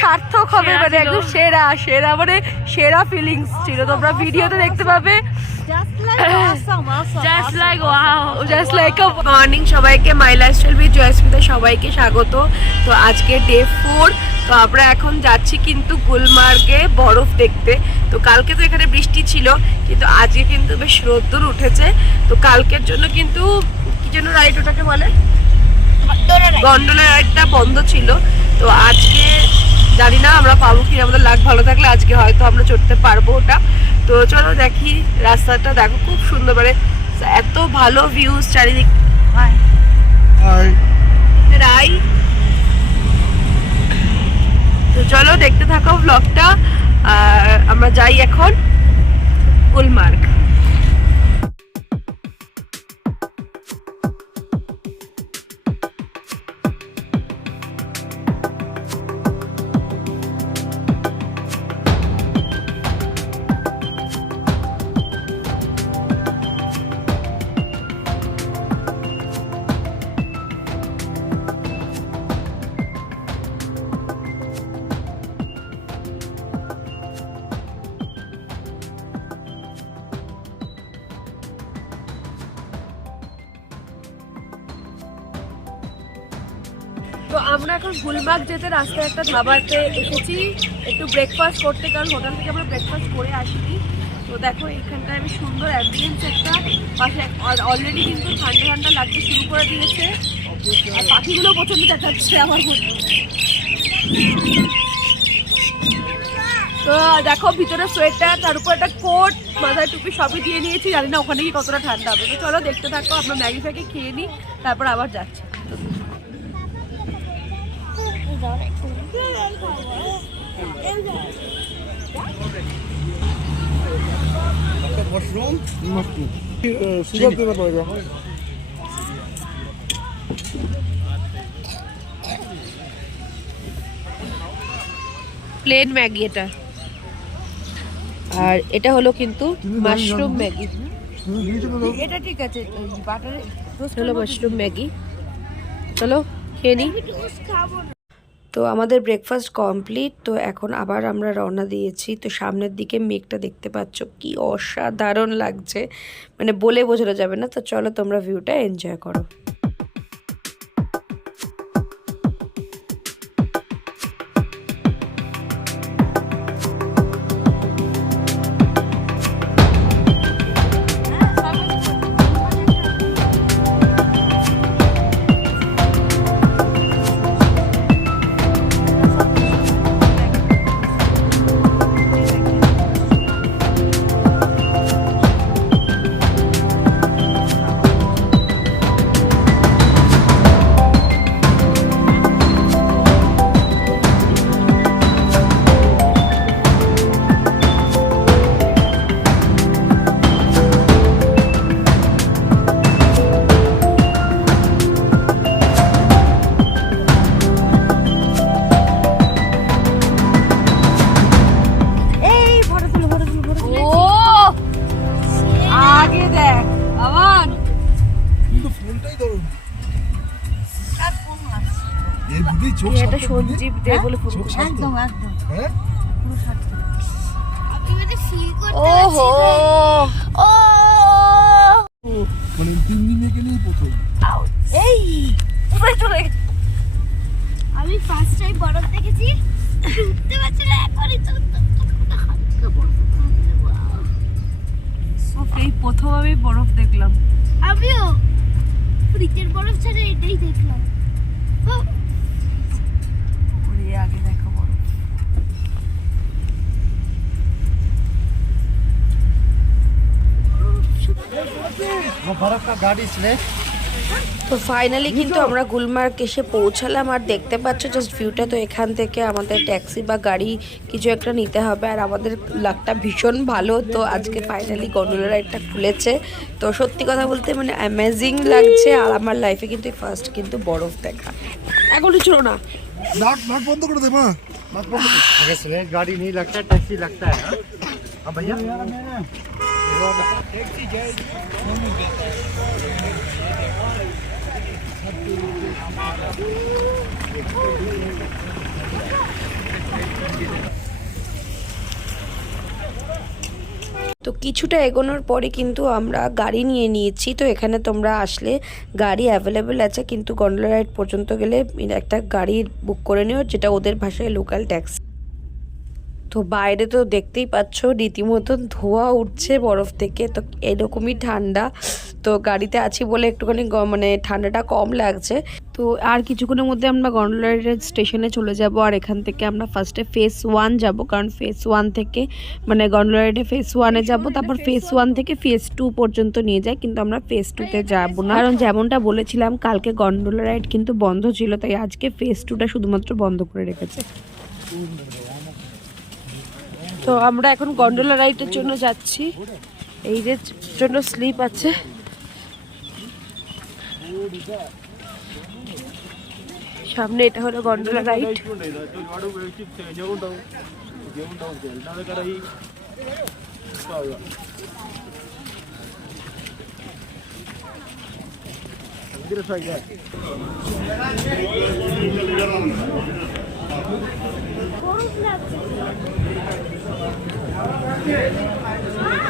সার্থক হবে, মানে একদম সেরা সেরা, মানে সেরা ফিলিংস ছিল। তোমরা ভিডিওতে দেখতে পাবে। মর্নিং সবাইকে, মাই লাইফস্টাইল উইথ জয়স্মিতা সবাইকে স্বাগত। তো আজকে ডে 4। তো আমরা এখন যাচ্ছি কিন্তু গুলমার্গে বরফ দেখতে। তো কালকে তো এখানে বৃষ্টি ছিল, কিন্তু আজকে কিন্তু বেশ রোদ্দুর উঠেছে। তো কালকের জন্য কিন্তু কি যেন রাইড ওটাকে বলে, গন্ডোলা রাইডটা বন্ধ ছিল। তো আজকে জানি না আমরা পাবো কি, আমাদের লাক ভালো থাকলে আজকে হয়তো আমরা চড়তে পারবো ওটা। তো চলো দেখি, রাস্তাটা দেখো খুব সুন্দর, মানে এত ভালো ভিউজ চারিদিক। রাই, তো চলো দেখতে থাকো ব্লগটা। আর আমরা যাই এখন গুলমার্গ। তো আমরা এখন গুলমার্গ যেতে রাস্তায় একটা ধাবাতে এসেছি একটু ব্রেকফাস্ট করতে, কারণ হোটেল থেকে আমরা ব্রেকফাস্ট করে আসিনি। তো দেখো এখানটায় আমি সুন্দর অ্যাম্বিয়েন্স একটা, পাশে অলরেডি কিন্তু ঠান্ডা ঠান্ডা লাগতে শুরু করে দিয়েছে, আর পাখিগুলো প্রচন্ড দেখাচ্ছে আমার মধ্যে। তো দেখো ভিতরে সোয়েটার, তার উপর একটা কোট, মাথায় টুপি সবই দিয়ে নিয়েছি, জানি না ওখানে কি কতটা ঠান্ডা হবে। তো চলো দেখতে থাকো, আমরা ম্যাগি ফ্যাগি খেয়ে নিই, তারপর আবার যাচ্ছি। मशरूम প্লেন ম্যাগি এটা, আর এটা হলো কিন্তু মাশরুম ম্যাগি। এটা ঠিক আছে, বাটার টোস্ট হলো মাশরুম ম্যাগি। চলো খেয়ে নিই। তো আমাদের ব্রেকফাস্ট কমপ্লিট। তো এখন আবার আমরা রওনা দিয়েছি। তো সামনের দিকে মেঘটা দেখতে পাচ্ছ, কি অসাধারণ লাগছে, মানে বলে বোঝানো যাবে না। তো চলো তোমরা ভিউটা এনজয় করো। সঞ্জীব দে বলে একদম একদম, হ্যাঁ ওহো ও মানে দিল্লি মেকে নিয়ে প্রথম এই উপরে চলে। আমি ফার্স্ট টাইম বরফ দেখেছি, উঠতে পারছি না, এখনই তো হালকা বরফ। এই প্রথম আমি বরফ দেখলাম। আমিও ফ্রিজের বরফ ছাড়া এটাই দেখলাম। আগে দেখো বরফ। তো ফাইনালি কিন্তু আমরা গুলমার্গ এসে পৌঁছালাম, আর দেখতে পাচ্ছ জাস্ট ভিউটা। তো এখান থেকে আমাদের ট্যাক্সি বা গাড়ি কিছু একটা নিতে হবে, আর আমাদের লাকটা ভীষণ ভালো। তো আজকে ফাইনালি গন্ডোলা রাইডটা খুলেছে। তো সত্যি কথা বলতে মানে অ্যামেজিং লাগছে, আর আমার লাইফে কিন্তু ফার্স্ট কিন্তু বরফ দেখা। এখনই ছিল না, नाक बंद कर दे माँ। अगर स्लेज गाड़ी नहीं लगता है, टैक्सी लगता है। हाँ भैया टैक्सी তো কিছুটা এগোনোর পরে কিন্তু আমরা গাড়ি নিয়ে নিয়েছি। তো এখানে তোমরা আসলে গাড়ি অ্যাভেলেবেল আছে, কিন্তু গন্ডোলা রাইড পর্যন্ত গেলে একটা গাড়ি বুক করে নিও, যেটা ওদের ভাষায় লোকাল ট্যাক্সি। তো বাইরে তো দেখতেই পাচ্ছ রীতিমতন ধোঁয়া উঠছে বরফ থেকে, তো এরকমই ঠান্ডা। তো গাড়িতে আছি বলে একটুখানি মানে ঠান্ডাটা কম লাগছে। তো আর কিছুক্ষণের মধ্যে আমরা গন্ডোলা রাইড স্টেশনে চলে যাব, আর এখান থেকে আমরা ফার্স্টে ফেজ 1 যাব, কারণ ফেজ 1 থেকে মানে গন্ডোলা রাইডে ফেজ 1-এ যাবো, তারপর ফেজ 1 থেকে ফেজ 2 পর্যন্ত নিয়ে যায়, কিন্তু আমরা ফেজ 2-তে যাবো না, কারণ যেমনটা বলেছিলাম কালকে গন্ডোলা রাইড কিন্তু বন্ধ ছিল, তাই আজকে ফেজ 2টা শুধুমাত্র বন্ধ করে রেখেছে। তো আমরা এখন গন্ডোলা রাইডের জন্য যাচ্ছি। এই যে জন্য স্লিপ আছে, সামনে এটা হলো গন্ডোলা রাইড।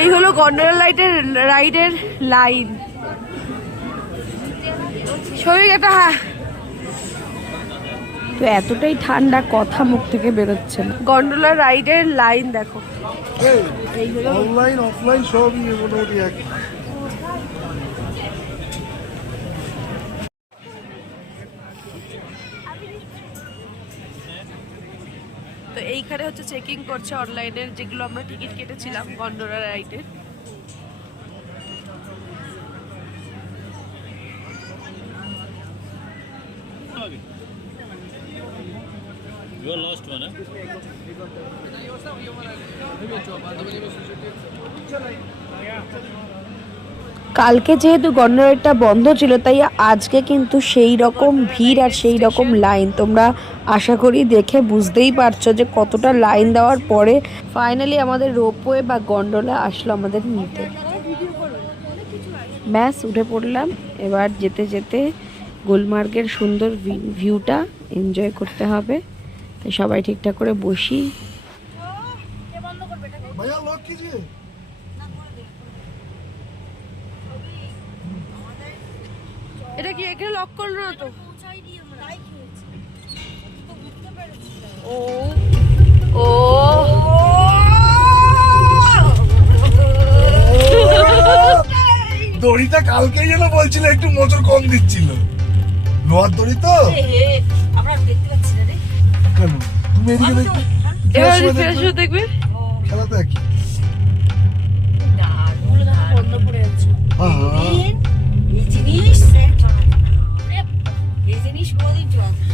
এই হলো গন্ডোলা রাইডের লাইন। শরীর এটা তো এতটাই ঠান্ডা, কথা মুখ থেকে বেরোচ্ছে না। গন্ডোলা রাইডের লাইন দেখো, এই হলো অনলাইন অফলাইন সবই মোটামুটি এক। তো এইখানে হচ্ছে চেকিং করছে অনলাইনের, যেগুলো আমরা টিকিট কেটেছিলাম গন্ডোলা রাইডের। You are lost one, huh? কালকে যেহেতু গন্ডোলা রাইডটা বন্ধ ছিল, তাই আজকে কিন্তু সেই রকম ভিড় আর সেই রকম লাইন। তোমরা আশা করি দেখে বুঝতেই পারছো যে কতটা লাইন দেওয়ার পরে ফাইনালি আমাদের রোপওয়ে বা গন্ডোলা আসলো আমাদের নিতে। ব্যাস উঠে পড়লাম। এবার যেতে যেতে গুলমার্গের সুন্দর ভিউটা এনজয় করতে হবে, তাই সবাই ঠিকঠাক করে বসি। ভাইয়া লক कीजिए। এটা কি এখানে লক করলো না তো? ও ও দড়িটা কালকেই যেন বলছিল একটু মোচড় কম দিচ্ছিল, লোহার দড়ি তো। আমরা দেখতে পাচ্ছি না রে। কেন তুমি এদিকে দেখবে, এবার ফেরার দেখবে খেলা তো একই। বন্ধ পড়ে যাচ্ছে। আহা, এই জিনিস এই জিনিস কোনদিন চলবে।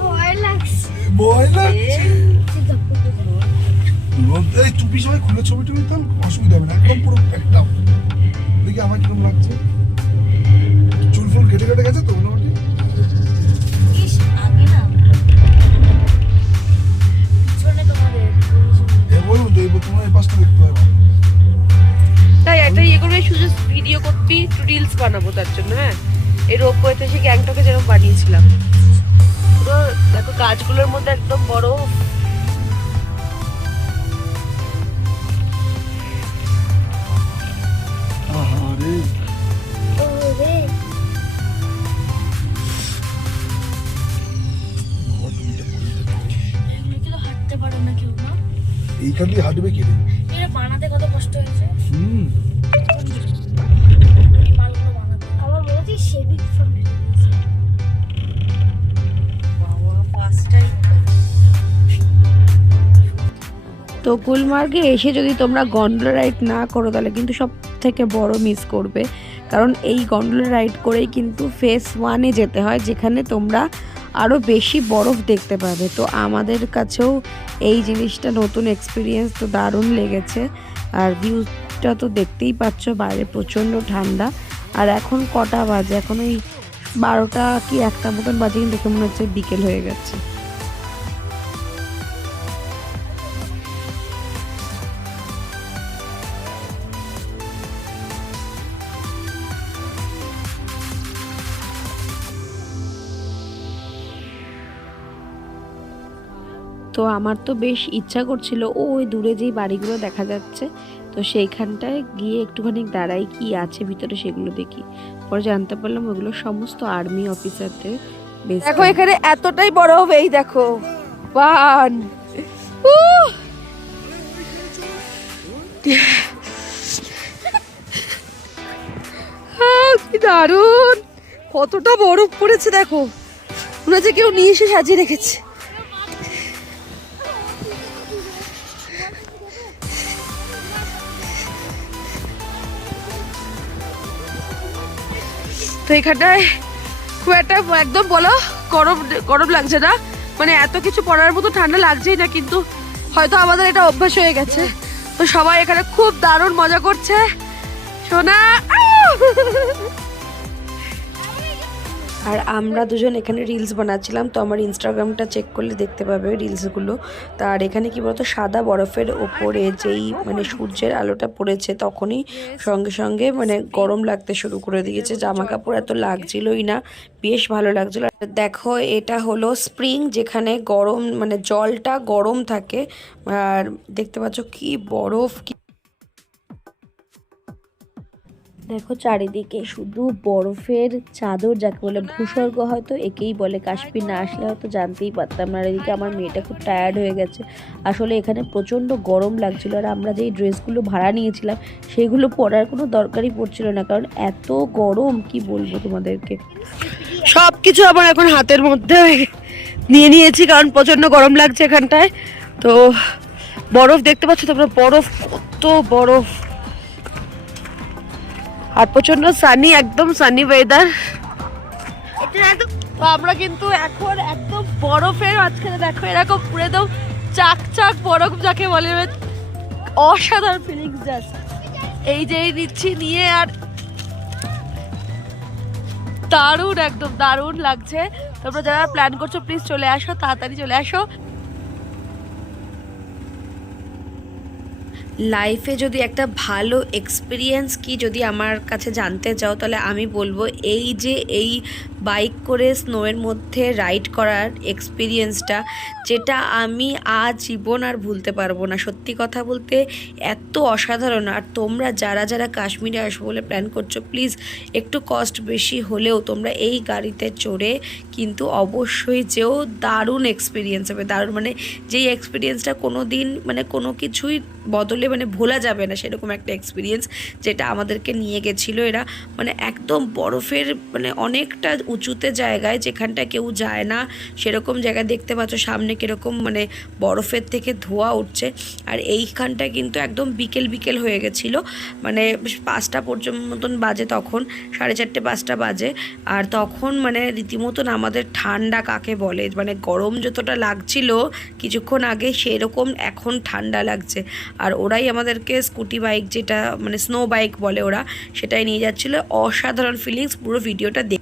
ভয় লাগছে। ভয় লাগছে। এই টুপি সবাই খুলে ছবি টুবি তো অসুবিধা হবে না, একদম পুরো একটা। দেখি আমার কিরকম লাগছে, চুল ফুল কেটে কেটে গেছে তো মোটামুটি। ইস আগে না পিছনে তোমাদের ওই দেখবো তোমার এই পাশটা দেখতে হবে। তাই একটা ইয়ে করবে, শুধু ভিডিও করবি, একটু রিলস বানাবো তার জন্য। হ্যাঁ, এই রোপওয়েতে সে গ্যাংটকে যেরকম বানিয়েছিলাম, পুরো দেখো গাছগুলোর মধ্যে একদম বরফ। আহারে ওরে এগুলো কি তো হাঁটতে পারে না কেউ না। এইখান দিয়ে হাঁটবে কে রে? এটা বানাতে কত কষ্ট হয়েছে। হুম, এই মালগুলো বানাতে আমার মনে হচ্ছে শেভিং ফোম বাবা ফার্স্টটাই। তো গুলমার্গে এসে যদি তোমরা গন্ডোলা রাইড না করো তাহলে কিন্তু সব থেকে বড় মিস করবে, কারণ এই গন্ডোলা রাইড করেই কিন্তু ফেজ 1-এ যেতে হয়, যেখানে তোমরা আরও বেশি বরফ দেখতে পাবে। তো আমাদের কাছেও এই জিনিসটা নতুন এক্সপিরিয়েন্স, তো দারুণ লেগেছে। আর ভিউটা তো দেখতেই পাচ্ছ, বাইরে প্রচণ্ড ঠান্ডা। আর এখন কটা বাজে? এখন ওই 12টা কি 1টা মতন বাজে, কিন্তু দেখে মনে হচ্ছে বিকেল হয়ে গেছে। তো আমার তো বেশ ইচ্ছা করছিল ওই দূরে যেই বাড়িগুলো দেখা যাচ্ছে তো সেইখানটায় গিয়ে একটুখানি দাঁড়াই কি আছে ভিতরে সেগুলো দেখি। পরে জানতে পারলাম ওগুলো সমস্ত আর্মি অফিসারদের। দেখো এখানে এতটাই বরফ, এই দেখো পান কি দারুন, কতটা বরফ পড়েছে দেখো, মনে হচ্ছে কেউ নিয়ে এসে সাজিয়ে রেখেছে। তো এখানটায় খুব একটা একদম বলো গরম গরম লাগছে না, মানে এত কিছু পড়ার মতো ঠান্ডা লাগছেই না, কিন্তু হয়তো আমাদের এটা অভ্যাস হয়ে গেছে। তো সবাই এখানে খুব দারুণ মজা করছে। সোনা আর আমরা দুজন এখানে রিলস বানাচ্ছিলাম, তো আমার ইনস্টাগ্রামটা চেক করলে দেখতে পাবে রিলসগুলো। তার এখানে কি বলতো সাদা বরফের ওপরে যেই মানে সূর্যের আলোটা পড়েছে তখনই সঙ্গে সঙ্গে মানে গরম লাগতে শুরু করে দিয়েছে, জামা কাপড় এত লাগছিলই না, বেশ ভালো লাগছিল। দেখো এটা হলো স্প্রিং, যেখানে গরম মানে জলটা গরম থাকে, আর দেখতে পাচ্ছ কি বরফ। দেখো চারিদিকে শুধু বরফের চাদর, যাকে বলে ভূস্বর্গ, হয়তো একেই বলে। কাশ্মীর না আসলে হয়তো জানতেই পারতাম না। আর এদিকে আমার মেয়েটা খুব টায়ার্ড হয়ে গেছে, আসলে এখানে প্রচণ্ড গরম লাগছিল। আর আমরা যেই ড্রেসগুলো ভাড়া নিয়েছিলাম সেগুলো পরার কোনো দরকারই পড়ছিল না, কারণ এত গরম কি বলবো তোমাদেরকে। সব কিছু আমার এখন হাতের মধ্যে নিয়ে নিয়েছি, কারণ প্রচণ্ড গরম লাগছে এখানটায়। তো বরফ দেখতে পাচ্ছ তোমরা, বরফ কত বরফ, আর প্রচন্ড সানি, একদম সানি ওয়েদার। তো আমরা কিন্তু এখন একদম বরফের মাঝখানে, দেখো এরকম পুরো একদম চাক চাক বরফ যাকে বলে, অসাধারণ ফিলিংস জাস্ট। এই যে নিচ্ছি নিয়ে, আর দারুণ, একদম দারুণ লাগছে। তোমরা যারা প্ল্যান করছো প্লিজ চলে আসো, তাড়াতাড়ি চলে আসো। লাইফে যদি একটা ভালো এক্সপিরিয়েন্স কি যদি আমার কাছে জানতে চাও, তাহলে আমি বলবো এই যে এই বাইক করে স্নোয়ের মধ্যে রাইড করার এক্সপিরিয়েন্সটা, যেটা আমি আজীবন আর ভুলতে পারবো না। সত্যি কথা বলতে এত অসাধারণ। আর তোমরা যারা যারা কাশ্মীরে আসবো বলে প্ল্যান করছো, প্লিজ একটু কস্ট বেশি হলেও তোমরা এই গাড়িতে চড়ে কিন্তু অবশ্যই যেও, দারুণ এক্সপিরিয়েন্স হবে, দারুণ। মানে যেই এক্সপিরিয়েন্সটা কোনো দিন মানে কোনো কিছুই বদলে মানে ভোলা যাবে না, সেরকম একটা এক্সপিরিয়েন্স যেটা আমাদেরকে নিয়ে গেছিলো এরা। মানে একদম বরফের মানে অনেকটা উঁচুতে জায়গায়, যেখানটা কেউ যায় না সেরকম জায়গায়। দেখতে পাচ্ছ সামনে কীরকম মানে বরফের থেকে ধোঁয়া উঠছে। আর এইখানটা কিন্তু একদম বিকেল বিকেল হয়ে গেছিলো, মানে 5টা পর্যন্ত মতন বাজে, তখন 4:30 5টা বাজে। আর তখন মানে রীতিমতন আমাদের ঠান্ডা কাকে বলে, মানে গরম যতটা লাগছিল কিছুক্ষণ আগে, সেরকম এখন ঠান্ডা লাগছে। আর ওরাই আমাদেরকে স্কুটি বাইক, যেটা মানে স্নো বাইক বলে ওরা, সেটাই নিয়ে যাচ্ছিল। অসাধারণ ফিলিংস, পুরো ভিডিওটা দেখ।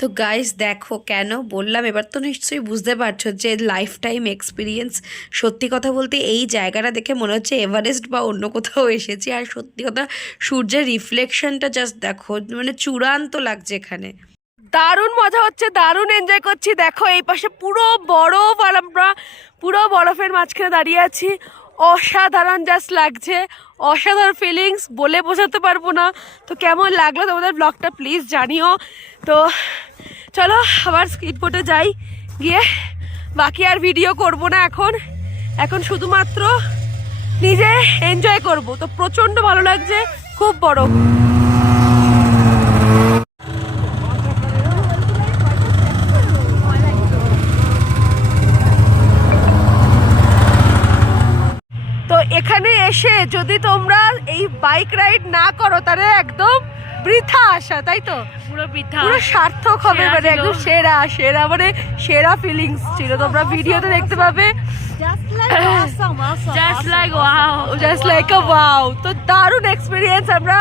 তো গাইস দেখো কেন বললাম, এবার তো নিশ্চয়ই বুঝতে পারছো যে লাইফ টাইম এক্সপিরিয়েন্স। সত্যি কথা বলতে এই জায়গাটা দেখে মনে হচ্ছে এভারেস্ট বা অন্য কোথাও এসেছি। আর সত্যি কথা সূর্যের রিফ্লেকশনটা জাস্ট দেখো, মানে চূড়ান্ত লাগছে এখানে। দারুণ মজা হচ্ছে, দারুণ এনজয় করছি। দেখো এই পাশে পুরো বরফ, আর আমরা পুরো বরফের মাঝখানে দাঁড়িয়ে আছি। অসাধারণ জাস্ট লাগছে, অসাধারণ ফিলিংস, বলে বোঝাতে পারবো না। তো কেমন লাগলো তোমাদের ব্লগটা প্লিজ জানিও। তো চলো আবার স্পিডবোটে যাই, গিয়ে বাকি আর ভিডিও করব না এখন শুধুমাত্র নিজে এনজয় করব। তো প্রচণ্ড ভালো লাগছে, খুব বরফ। তো এখানে এসে যদি তোমরা এই বাইক রাইড না করো তাহলে একদম বৃথা আসা, তাই তো? পুরো বৃথা, পুরো সার্থক হবে, মানে একদম সেরা সেরা, মানে সেরা ফিলিংস ছিল। তোমরা ভিডিওতে দেখতে পাবে। Just like wow, just like আ ওয়াও। তো দারুণ এক্সপিরিয়েন্স আমরা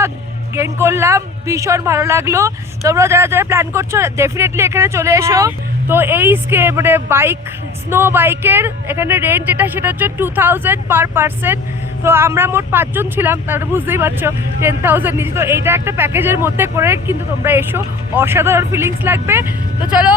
গেইন করলাম, ভীষণ ভালো লাগলো। তোমরা যারা যারা প্ল্যান করছো ডেফিনেটলি এখানে চলে এসো। তো এই মানে বাইক, স্নো বাইকের এখানে রেন্ট যেটা, সেটা হচ্ছে 2000 পার পার্সন। তো আমরা মোট 5 জন ছিলাম, তাহলে বুঝতেই পারছো 10,000 নিচে। তো এইটা একটা প্যাকেজের মধ্যে করে কিন্তু তোমরা এসো, অসাধারণ ফিলিংস লাগবে। তো চলো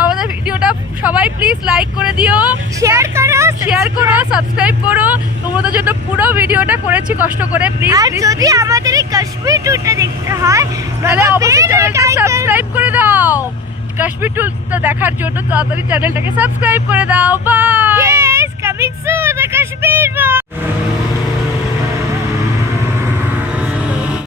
আমাদের ভিডিওটা সবাই প্লিজ লাইক করে দিও, শেয়ার করো, সাবস্ক্রাইব করো। তোমাদের জন্য পুরো ভিডিওটা করেছি কষ্ট করে, প্লিজ। আর যদি আমাদের এই কাশ্মীর ট্যুরটা দেখতে হয় তাহলে অবশ্যই চ্যানেলটা সাবস্ক্রাইব করে দাও। কাশ্মীর টুলটা দেখার জন্য তাড়াতাড়ি চ্যানেলটাকে সাবস্ক্রাইব করে দাও। বাই।